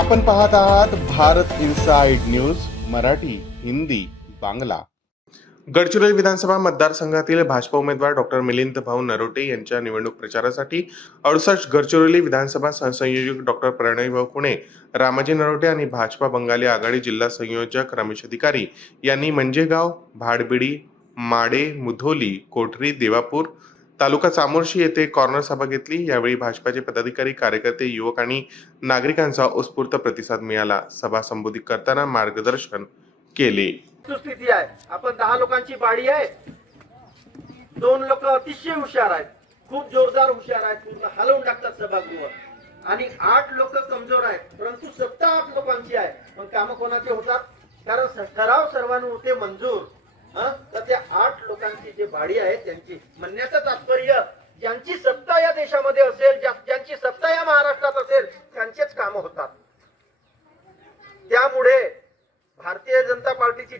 आपण पाहत आहात भारत इन्साइड न्यूज मराठी हिंदी बांगला. गडचिरोली विधानसभा मतदारसंघातील भाजपा उमेदवार डॉक्टर मिलिंद भाऊ नरोटे यांच्या निवडणूक प्रचारासाठी अडुसष्ट गडचिरोली विधानसभा सहसंयोजक डॉक्टर प्रणय भाऊ पुणे रामाजी नरोटे आणि भाजपा बंगाली आघाडी जिल्हा संयोजक रमेश अधिकारी यांनी मंजेगाव भाडबिडी माडे मुधोली कोठरी देवापूर तालुका चामोर्शी येथे कॉर्नर सभा घेतली. यावेळी भाजपाचे पदाधिकारी कार्यकर्ते युवक आणि नागरिकांचा उत्स्फूर्त प्रतिसाद मिळाला. सभा संबोधित करताना मार्गदर्शन केले. स्थिती आहे. आपण दहा लोकांची बाडी आहे. दोन लोक अतिशय हुशार आहेत. खूप जोरदार हुशार आहेत. पूर्ण हलवून टाकतात सभागृह. आणि आठ लोक कमजोर आहेत. परंतु सत्ता आठ लोकांची आहे. पण काम कोणाचे होतात? कारण ठराव सर्वांना होते मंजूर. देशाची जे भाडी आहेत त्यांची म्हणण्याचं तात्पर्य ज्यांची सत्ता या देशामध्ये असेल ज्यांची सत्ता या महाराष्ट्रात असेल त्यांचेच काम होतात. त्यामुळे भारतीय जनता पार्टीची